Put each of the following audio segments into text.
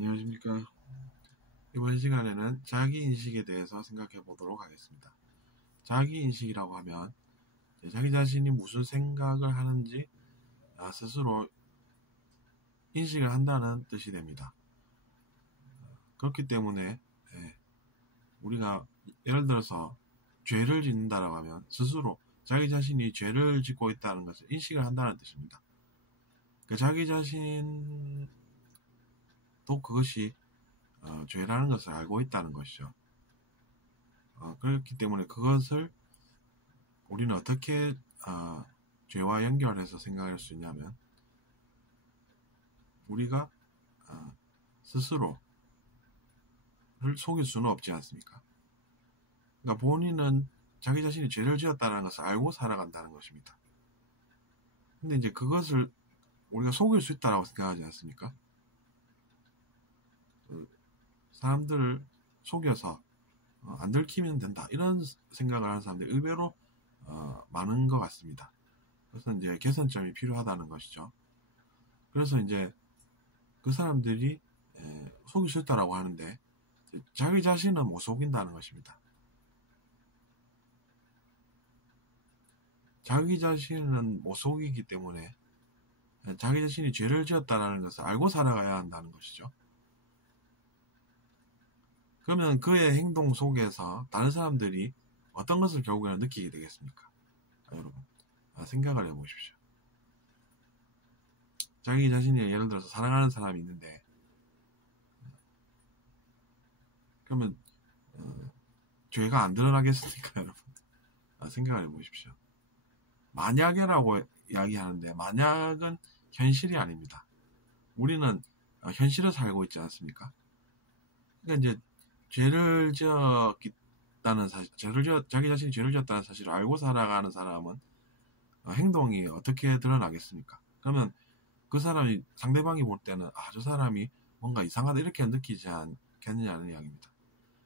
안녕하십니까. 이번 시간에는 자기인식에 대해서 생각해 보도록 하겠습니다. 자기인식이라고 하면 자기 자신이 무슨 생각을 하는지 스스로 인식을 한다는 뜻이 됩니다. 그렇기 때문에 우리가 예를 들어서 죄를 짓는다라고 하면 스스로 자기 자신이 죄를 짓고 있다는 것을 인식을 한다는 뜻입니다. 자기 자신도 그것이 죄라는 것을 알고 있다는 것이죠. 그렇기 때문에 그것을 우리는 어떻게 죄와 연결해서 생각할 수 있냐면, 우리가 스스로를 속일 수는 없지 않습니까? 그러니까 본인은 자기 자신이 죄를 지었다는 것을 알고 살아간다는 것입니다. 근데 이제 그것을 우리가 속일 수 있다고 생각하지 않습니까? 사람들을 속여서 안 들키면 된다, 이런 생각을 하는 사람들이 의외로 많은 것 같습니다. 그래서 이제 개선점이 필요하다는 것이죠. 그래서 이제 그 사람들이 속일 수 있다라고 하는데, 자기 자신은 못 속인다는 것입니다. 자기 자신은 못 속이기 때문에 자기 자신이 죄를 지었다는 것을 알고 살아가야 한다는 것이죠. 그러면 그의 행동 속에서 다른 사람들이 어떤 것을 결국에는 느끼게 되겠습니까? 여러분, 생각을 해보십시오. 자기 자신이 예를 들어서 사랑하는 사람이 있는데, 그러면 죄가 안 드러나겠습니까, 여러분? 생각을 해보십시오. 만약이라고 이야기하는데, 만약은 현실이 아닙니다. 우리는 현실을 살고 있지 않습니까? 그러니까 이제 죄를 지었다는 사실, 자기 자신이 죄를 지었다는 사실을 알고 살아가는 사람은 행동이 어떻게 드러나겠습니까? 그러면 그 사람이, 상대방이 볼 때는 저 사람이 뭔가 이상하다 이렇게 느끼지 않겠느냐는 이야기입니다.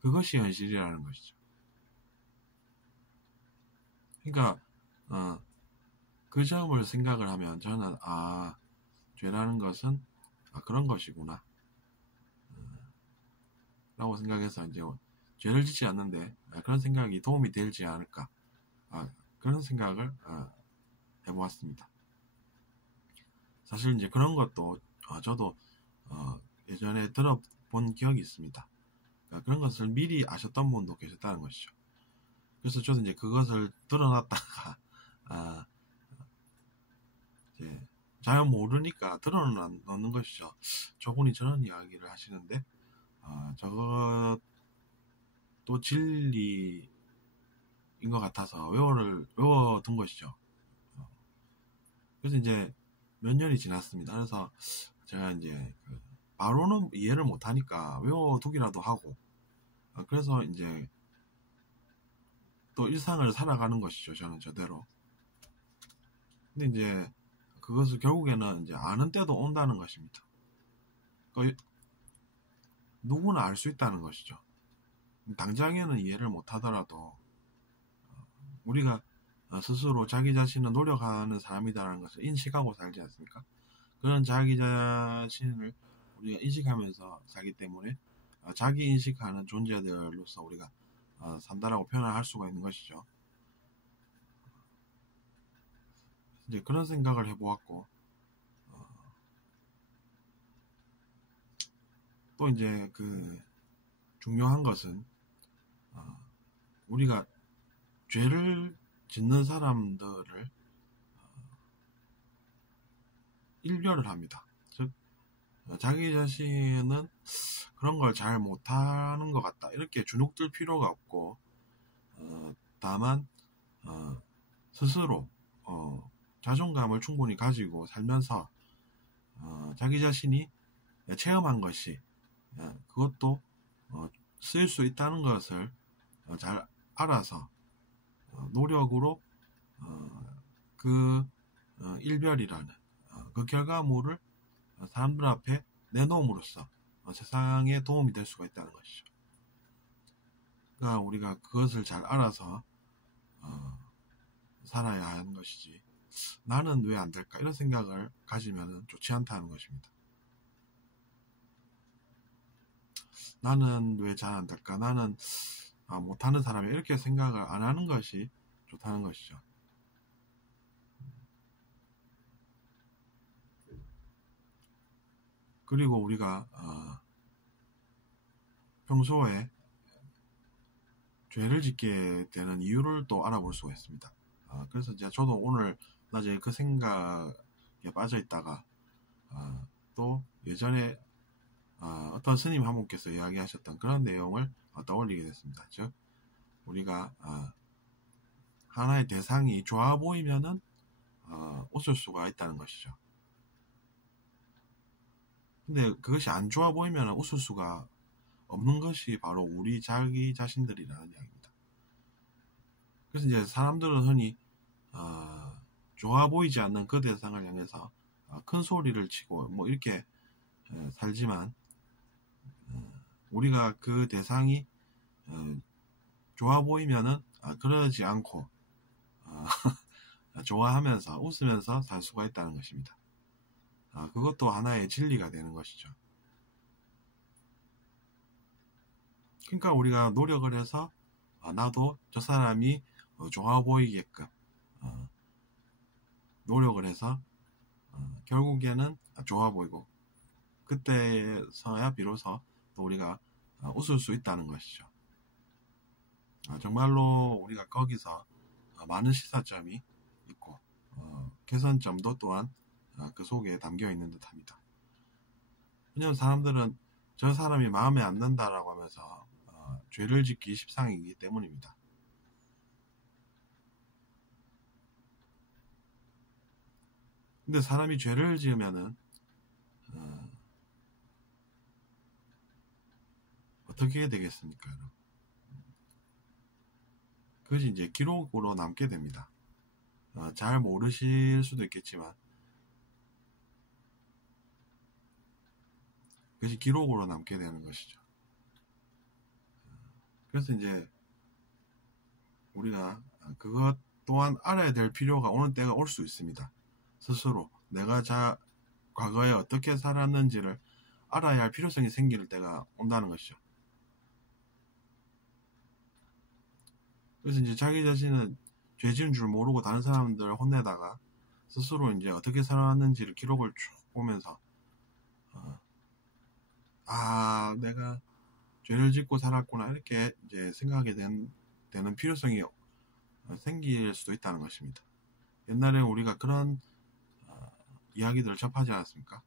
그것이 현실이라는 것이죠. 그러니까 그 점을 생각을 하면 저는 죄라는 것은 그런 것이구나 라고 생각해서 이제 죄를 짓지 않는데 그런 생각이 도움이 되지 않을까, 그런 생각을 해보았습니다. 사실 이제 그런 것도 저도 예전에 들어본 기억이 있습니다. 그런 것을 미리 아셨던 분도 계셨다는 것이죠. 그래서 저도 이제 그것을 드러났다가 이제 잘 모르니까 드러놓는 것이죠. 저분이 저런 이야기를 하시는데 저것도 진리인 것 같아서 외워둔 것이죠. 그래서 이제 몇 년이 지났습니다. 그래서 제가 이제 바로는 이해를 못하니까 외워두기라도 하고, 그래서 이제 또 일상을 살아가는 것이죠. 저는 저대로. 근데 이제 그것을 결국에는 이제 아는 때도 온다는 것입니다. 그러니까 누구나 알 수 있다는 것이죠. 당장에는 이해를 못하더라도 우리가 스스로 자기 자신을 노력하는 사람이다라는 것을 인식하고 살지 않습니까? 그런 자기 자신을 우리가 인식하면서 살기 때문에 자기 인식하는 존재들로서 우리가 산다라고 표현을 할 수가 있는 것이죠. 이제 그런 생각을 해보았고, 또 이제 중요한 것은 우리가 죄를 짓는 사람들을 일별을 합니다. 즉 자기 자신은 그런 걸 잘 못하는 것 같다 이렇게 주눅들 필요가 없고, 다만 스스로 자존감을 충분히 가지고 살면서 자기 자신이 체험한 것이 그것도 쓰일 수 있다는 것을 잘 알아서 노력으로 일별이라는 그 결과물을 사람들 앞에 내놓음으로써 세상에 도움이 될 수가 있다는 것이죠. 그러니까 우리가 그것을 잘 알아서 살아야 하는 것이지, 나는 왜 안 될까 이런 생각을 가지면 좋지 않다는 것입니다. 나는 왜 잘 안 될까? 나는 못하는 사람이 이렇게 생각을 안 하는 것이 좋다는 것이죠. 그리고 우리가 평소에 죄를 짓게 되는 이유를 또 알아볼 수가 있습니다. 그래서 이제 저도 오늘 낮에 그 생각에 빠져 있다가 또 예전에 어떤 스님 한 분께서 이야기하셨던 그런 내용을 떠올리게 됐습니다. 즉 우리가 하나의 대상이 좋아 보이면은 웃을 수가 있다는 것이죠. 근데 그것이 안 좋아 보이면 웃을 수가 없는 것이 바로 우리 자기 자신들이라는 이야기입니다. 그래서 이제 사람들은 흔히 좋아 보이지 않는 그 대상을 향해서 큰 소리를 치고 뭐 이렇게 살지만 우리가 그 대상이 좋아 보이면은 그러지 않고 좋아하면서 웃으면서 살 수가 있다는 것입니다. 그것도 하나의 진리가 되는 것이죠. 그러니까 우리가 노력을 해서 나도 저 사람이 좋아 보이게끔 노력을 해서 결국에는 좋아 보이고 그때서야 비로소 또 우리가 웃을 수 있다는 것이죠. 정말로 우리가 거기서 많은 시사점이 있고 개선점도 또한 그 속에 담겨 있는 듯합니다. 왜냐하면 사람들은 저 사람이 마음에 안 든다라고 하면서 죄를 짓기 십상이기 때문입니다. 근데 사람이 죄를 지으면은 어떻게 해야 되겠습니까? 그것이 이제 기록으로 남게 됩니다. 잘 모르실 수도 있겠지만 그것이 기록으로 남게 되는 것이죠. 그래서 이제 우리가 그것 또한 알아야 될 필요가 오는 때가 올 수 있습니다. 스스로 내가 과거에 어떻게 살았는지를 알아야 할 필요성이 생길 때가 온다는 것이죠. 그래서 이제 자기 자신은 죄 지은 줄 모르고 다른 사람들을 혼내다가 스스로 이제 어떻게 살았는지를 기록을 쭉 보면서 내가 죄를 짓고 살았구나 이렇게 이제 생각하게 되는 필요성이 생길 수도 있다는 것입니다. 옛날에 우리가 그런 이야기들을 접하지 않았습니까?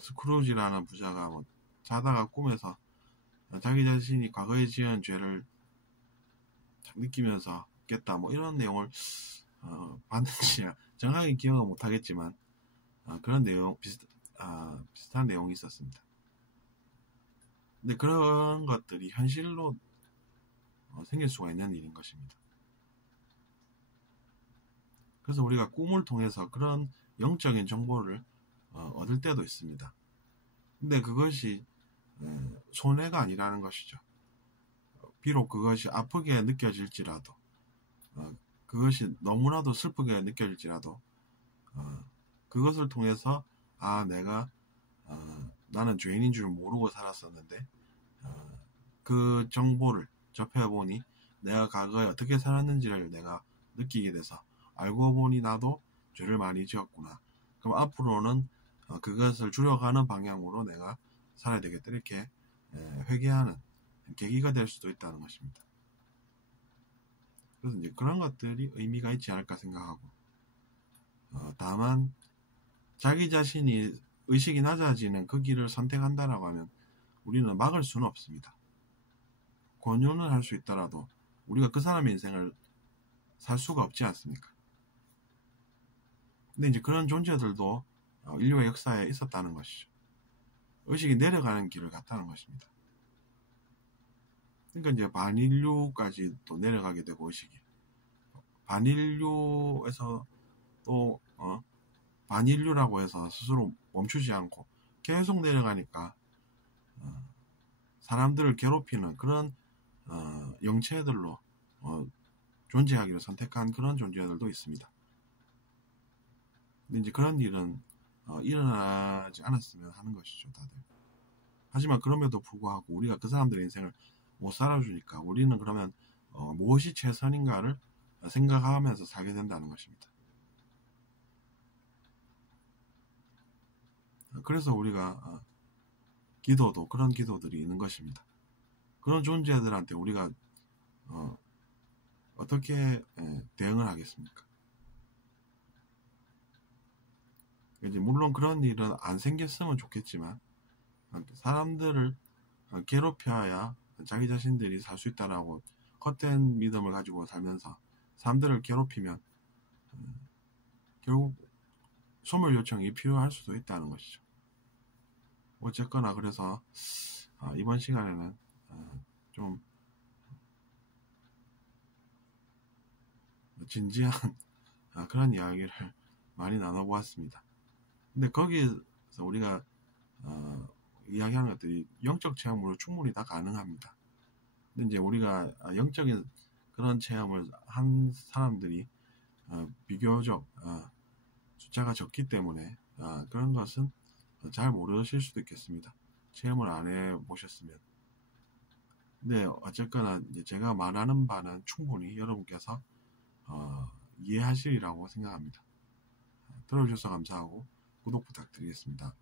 스크루지라는 부자가 자다가 꿈에서 자기 자신이 과거에 지은 죄를 느끼면서 깼다 이런 내용을 봤는지 정확히 기억은 못하겠지만 그런 내용 비슷한 내용이 있었습니다. 근데 그런 것들이 현실로 생길 수가 있는 일인 것입니다. 그래서 우리가 꿈을 통해서 그런 영적인 정보를 얻을 때도 있습니다. 근데 그것이 손해가 아니라는 것이죠. 비록 그것이 아프게 느껴질지라도 그것이 너무나도 슬프게 느껴질지라도 그것을 통해서 내가 나는 죄인인 줄 모르고 살았었는데 그 정보를 접해보니 내가 과거에 어떻게 살았는지를 내가 느끼게 돼서 알고 보니 나도 죄를 많이 지었구나. 그럼 앞으로는 그것을 줄여가는 방향으로 내가 살아야 되겠다. 이렇게 회개하는 계기가 될 수도 있다는 것입니다. 그래서 이제 그런 것들이 의미가 있지 않을까 생각하고 다만 자기 자신이 의식이 낮아지는 그 길을 선택한다라고 하면 우리는 막을 수는 없습니다. 권유는 할 수 있더라도 우리가 그 사람의 인생을 살 수가 없지 않습니까? 근데 이제 그런 존재들도 인류의 역사에 있었다는 것이죠. 의식이 내려가는 길을 갔다는 것입니다. 그러니까 이제 반인류까지 또 내려가게 되고 의식이 반인류에서 또 반인류라고 해서 스스로 멈추지 않고 계속 내려가니까 사람들을 괴롭히는 그런 영체들로 존재하기를 선택한 그런 존재들도 있습니다. 근데 이제 그런 일은 일어나지 않았으면 하는 것이죠, 다들. 하지만 그럼에도 불구하고 우리가 그 사람들의 인생을 못 살아주니까 우리는 그러면 무엇이 최선인가를 생각하면서 살게 된다는 것입니다. 그래서 우리가 기도도 그런 기도들이 있는 것입니다. 그런 존재들한테 우리가 어떻게 대응을 하겠습니까? 이제 물론 그런 일은 안 생겼으면 좋겠지만 사람들을 괴롭혀야 자기 자신들이 살 수 있다라고 헛된 믿음을 가지고 살면서 사람들을 괴롭히면 결국 소멸 요청이 필요할 수도 있다는 것이죠. 어쨌거나 그래서 이번 시간에는 좀 진지한 그런 이야기를 많이 나눠보았습니다. 근데 거기에서 우리가 이야기하는 것들이 영적 체험으로 충분히 다 가능합니다. 근데 이제 우리가 영적인 그런 체험을 한 사람들이 비교적 숫자가 적기 때문에 그런 것은 잘 모르실 수도 있겠습니다. 체험을 안 해보셨으면. 근데 어쨌거나 이제 제가 말하는 바는 충분히 여러분께서 이해하시리라고 생각합니다. 들어주셔서 감사하고 구독 부탁드리겠습니다.